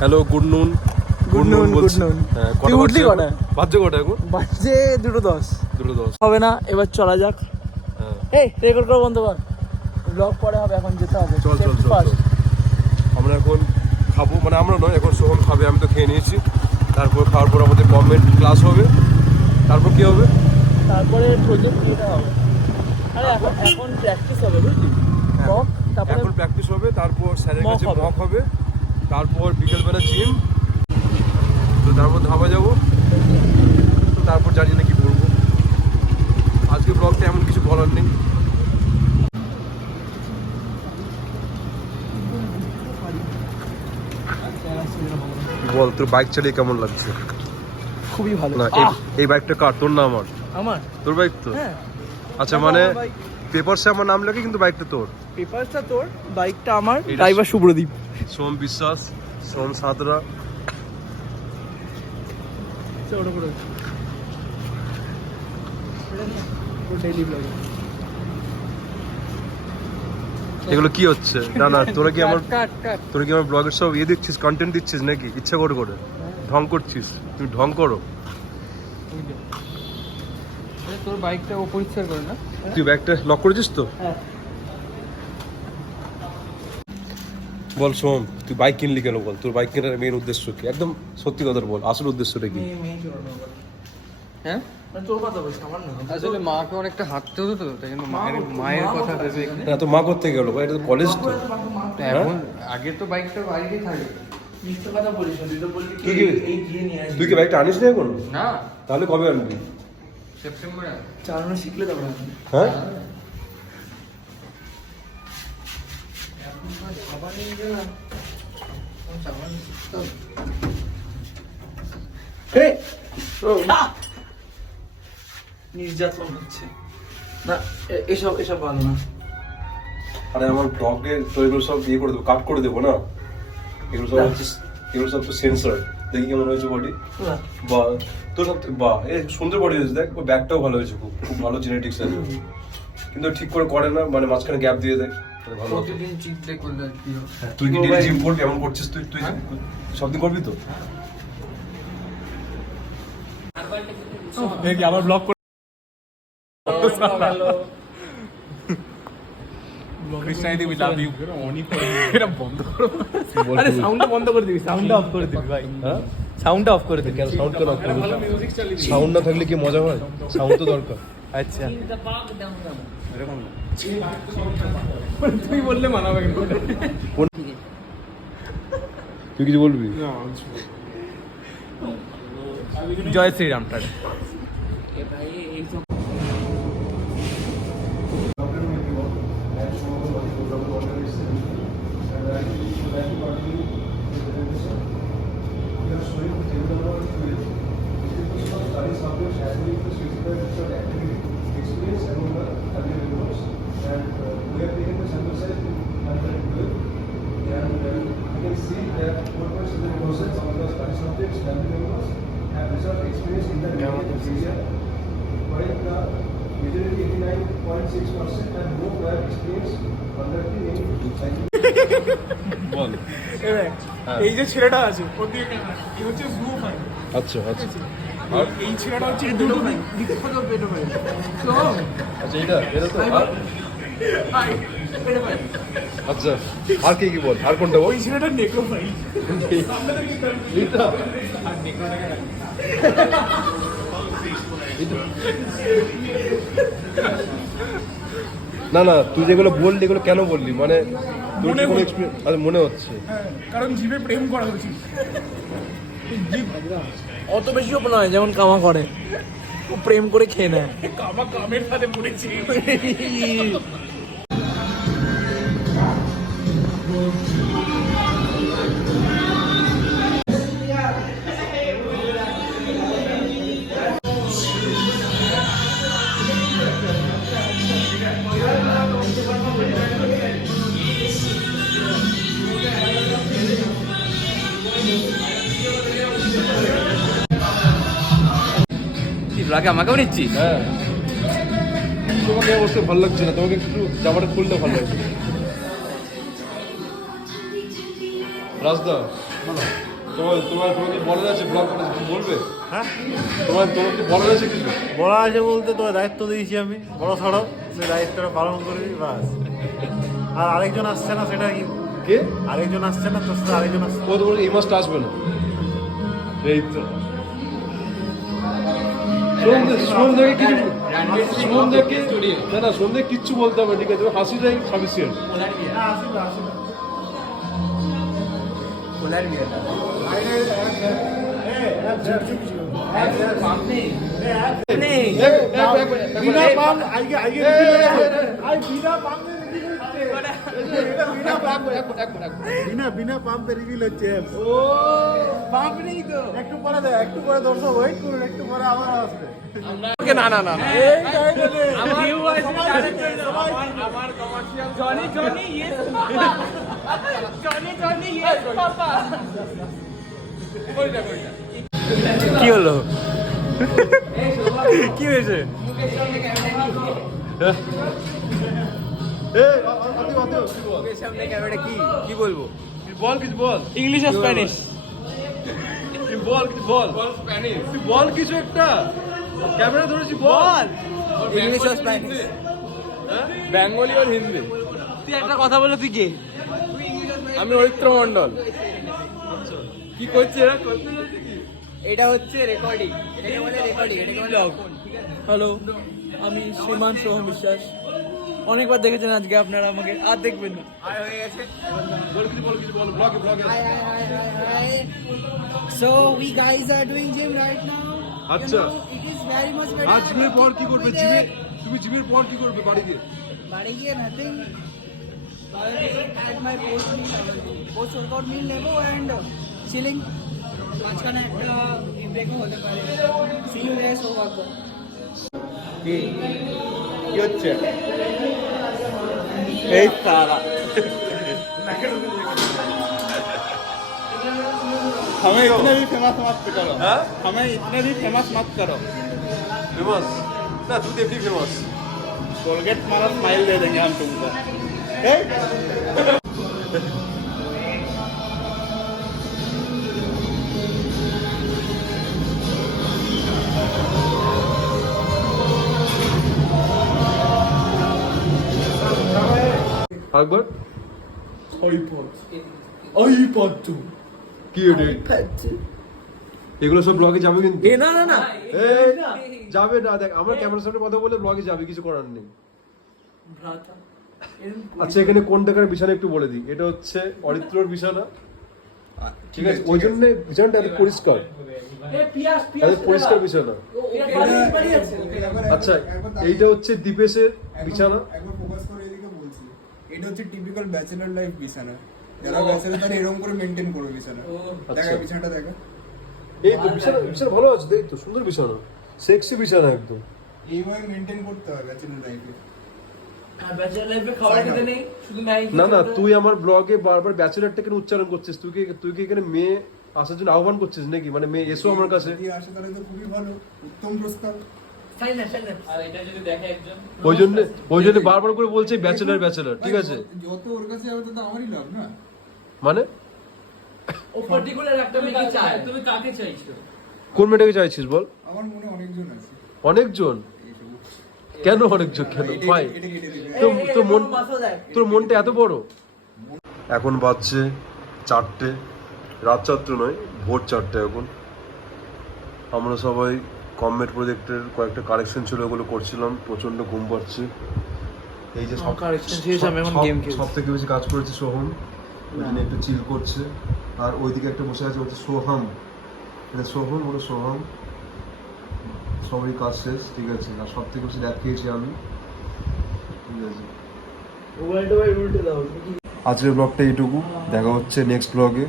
Hello good নুন তুই উঠলি কটা? বাজছে কটা এখন? বাজে 2:10 2:10 হবে না, এবার চলা যাক। হ্যাঁ এই রেকর্ড করা বন্ধ কর, ব্লগ পরে হবে, এখন যেতে হবে। চল চল চল চল। আমরা এখন খাবো, মানে আমরা নয়, এখন সোহন খাবে, আমি তো খেয়ে নিয়েছি। তারপর খাওয়ার পর আমাদের গভর্নমেন্ট ক্লাস হবে। তারপর কি হবে? তারপরে প্রজেক্ট দিতে হবে। আরে এখন প্র্যাকটিস হবে, বুঝলি? মক, তারপরে এখন প্র্যাকটিস হবে, তারপর স্যারের কাছে mock হবে। মক হবে, তারপর বিকেলবেলা জিম, তো তারপর ধাবা যাবো, তো তারপর জানি না কি করবো। আজকে ব্লগটা এমন কিছু বলার নেই। বল তোর বাইক চালিয়ে কেমন লাগছে? খুবই ভালো। না এই বাইকটা কার, তোর না আমার? আমার তোর বাইক তো? হ্যাঁ। আচ্ছা, মানে পেপারসে আমার নাম লেখে কিন্তু বাইকটা তোর। পেপারসটা তোর, বাইকটা আমার। এটা ড্রাইভার শুভ্রদীপ। সোম বিশ্বাস, সোম সাঁতরা। ওটা করে ডেইলি ব্লগ। এগুলো কি হচ্ছে? না না, তোরা কি আমার কাট। তোরা কি আমার ব্লগের সব দিচ্ছিস, কন্টেন্ট দিচ্ছিস নাকি ইচ্ছা করে করে? ঢং করছিস, তুমি ঢং করো। তোর বাইকটা ও পরিষ্কার করে না? তুই ব্যাগটা লক করেছিস তো? হ্যাঁ। বল সোম, তুই বাইক কিনলি কেন বল? তোর বাইক কেনার মেন উদ্দেশ্য কি? একদম সত্যি কথা বল, আসল উদ্দেশ্যটা কি? হ্যাঁ, তোর কথা বলছিস, আমার না। আসলে মাকে অনেকটা হাঁটতে হতো, তো তাই জন্য মায়ের কথা ভেবে না তো মা করতে গেল, এটা তো কলেজ তো। এখন আগে তো বাইকটা বাড়িতেই থাকে। মিথ্যে কথা বলিস না, তুই তো বললি তুই কি এই গিয়ে নিয়ে আসবি। তুই কি বাইকটা আনিস না এখন? না, তাহলে কবে আনবি? সেপ্টেম্বরে। চালানো শিখলে তারপর আসবি। হ্যাঁ নির্যাতন হচ্ছে না, এসব ভালো না। আরে আমার ব্লগের তো এগুলো সব ইয়ে করে দেবো, কাট করে দেবো না। এগুলো সব হচ্ছে, এগুলো সব তো সেন্সর। দেখি কেমন হয়েছে বডি। বা তোর সব বাহ, এ সুন্দর বডি হয়েছে, দেখ ব্যাগটাও ভালো হয়েছে, খুব খুব ভালো জেনেটিক্স আছে। কিন্তু ঠিক করে করে না, মানে মাঝখানে গ্যাপ দিয়ে দেয়, ভালো হতো। প্রতিদিন চিট ডে করলে আর কি হবে? তুই কি ডেলি জিম করবি? এমন করছিস তুই? তুই সব দিন করবি তো? দেখি আবার ব্লগ করে কৃষ্ণাইদি উই লাভ ইউ। এটা বন্ধ করো। আরে সাউন্ডটা বন্ধ করে দিবি, সাউন্ডটা অফ করে দিবি ভাই। হ্যাঁ, সাউন্ডটা অফ করে দিবি। কেন সাউন্ড কেন অফ করবি? সাউন্ড না থাকলে কি মজা হয়? সাউন্ড তো দরকার। আচ্ছা, তুই বললে মানাবে কেন? তুই কিছু বলবি? জয় শ্রীরাম। বল। এই যে ছেলেটা আছে ওর দিকে ক্যামেরা, এই হচ্ছে ব্লু ফাইল। আচ্ছা আচ্ছা এই ছেলেটা হচ্ছে বিখ্যাত পেডোফাইল। তো আচ্ছা, এটা তো আচ্ছা, আর কি কি বল, আর কোনটা বল? ওই ছেলেটা নেক্রোফাইল। এটা না না, তুই যেগুলো বললি এগুলো কেন বললি, মানে তোর কি কোনো এক্সপেরিয়েন্স? আচ্ছা, মনে হচ্ছে। হ্যাঁ, কারণ জিভে প্রেম করা উচিত। অত বেশিও নয়, যেমন কামা করে, ও প্রেম করে খেয়ে নেয়। কামের সাথে পড়েছি। ব্লগে আমাকেও নিচ্ছিস? হ্যাঁ, তোমাকে অবশ্যই ভালো লাগছে না, তোমাকে একটু জামাটা খুললে ভালো লাগছে। রাজদা তোমার কি বলার আছে ব্লগ করে কিছু বলবে? হ্যাঁ তোমার কি বলার আছে কিছু? বলা আছে বলতে তোর দায়িত্ব দিয়েছি আমি বড় সড়ো, সেই দায়িত্বটা পালন করবি বাস। আর আরেকজন আসছে না, সেটা কি? কে? আরেকজন আসছে না, তোর সাথে আরেকজন আসছে। ও তোমার এই মাসটা আসবে না। এই তো সন্ধ্যে কিচ্ছু বলতে হবে, ঠিক আছে? হাসি যাই সাফিসিয়েন্ট। হ্যাঁ, আসবে আসবে। বিনা পাম আইগে আইগে I Veena palm Veena palm reveal হচ্ছে। ও পাম নেই তো, একটু পরে দে, একটু পরে দর্শক ওয়েট করুন, একটু পরে আবার আসবে। না না না এই গাইড দে আমার commercial Johnny Johnny yes papa Johnny Johnny yes papa কইটা কইটা কি হলো? কি হয়েছে? সামনে ক্যামেরা কি কি বলবো? বল কিছু বল, ইংলিশ আর স্প্যানিশ। বল কিছু বল, স্প্যানিশ বল কিছু একটা, ক্যামেরা ধরেছি বল। ইংলিশ আর স্প্যানিশ, বেঙ্গলি আর হিন্দি। তুই একটা কথা বলে, তুই কে? আমি ঐত্র মন্ডল। কি করছে এরা? করতে যাচ্ছে কি? এটা হচ্ছে রেকর্ডিং, এটাকে বলে রেকর্ডিং, এটাকে বলে হ্যালো, আমি শ্রীমান সোহম বিশ্বাস। অনেকবার দেখেছেন আজকে আপনারা আমাকে, আর দেখবেন না। আয় হয়ে গেছে। বল কিছু বল, ব্লগে So we guys are doing gym right now. আচ্ছা। It is very much better. আজ জিমের পর কি করবে? তুমি জিমের পর কি করবে বাড়িতে? বাড়ি গিয়ে nothing. At my post workout meal নেবো and chilling. মাঝখানে একটা ব্রেকও হতে পারে। See you guys for workout. কি হচ্ছে? এই সারা हमें इतने भी फेमस मत करो। हाँ? हमें इतने भी फेमस मत करो। ফেমাস না, তুই তো এমনি ফেমাস। कोलगेट मारा स्माइल दे देंगे हम तुमको। একবার কি এগুলো সব ব্লগে যাবে কিন্তু। না না না এই, যাবে না, দেখ আমরা ক্যামেরার সামনে কথা বলে ব্লগে যাবে, কিছু করার নেই। আচ্ছা, এখানে কোন টাকার বিছানা একটু বলে দিই। এটা হচ্ছে অরিত্রর বিছানা, ঠিক আছে? ওই জন্য বিছানাটা এত পরিষ্কার, এত পরিষ্কার বিছানা। আচ্ছা, এইটা হচ্ছে দীপেশের বিছানা। একবার ফোকাস করে এদিকে বলছি, এটা হচ্ছে টিপিক্যাল ব্যাচেলর লাইফ বিছানা। যারা ব্যাচেলর তারা এরকম করে মেইনটেইন করবে বিছানা। দেখা বিছানাটা দেখা, এই তো বিছানা, বিছানা ভালো আছে, দেখ তো, সুন্দর বিছানা, সেক্সি বিছানা একদম। এইভাবে মেইনটেইন করতে হয় ব্যাচেলর লাইফে। আর ব্যাচেলর লাইফে খাবার খেতে নেই, শুধু ম্যাগি। না না, তুই আমার ব্লগে বারবার ব্যাচেলারটাকে উচ্চারণ করছিস। তুই কি এখানে মেয়ে আসার জন্য আহ্বান করছিস নাকি? মানে মেয়ে এসো আমার কাছে। যদি আসে তাহলে তো খুবই ভালো, উত্তম প্রস্তাব। আর এটা যদি দেখে একজন, ওই জন্য বারবার করে বলছে ব্যাচেলার, ঠিক আছে? যত ওর কাছে যাবে তত আমারই লাভ না। মানে ও পার্টিকুলার একটা মেয়ে চায়। তুমি কাকে চাইছো? কোন মেয়েটাকে চাইছিস বল? আমার মনে অনেকজন আছে। অনেকজন? কেন অনেকজন? কেন ভাই, এটা কেটে দিবে। তোর মনটা এত বড়? এখন বাজছে 4টে, রাত 4টে নয়, ভোর 4টে এখন। আমরা সবাই কমমেট প্রজেক্টের কয়েকটা কারেকশন ছিল, ওগুলো করছিলাম। প্রচন্ড ঘুম পাচ্ছে। এই যে সব থেকে বেশি কাজ করেছে সোহম, ওই জন্য একটু চিল করছে। আর ওইদিকে একটা বসে আছে, হচ্ছে সোহাম। এটা সোহম, ওটা সোহাম। সবারই কাজ শেষ, ঠিক আছে? আর সব থেকে বেশি দেখিয়েছি আমি, ঠিক আছে? আজকের ব্লগটা এইটুকু, দেখা হচ্ছে নেক্সট ব্লগে।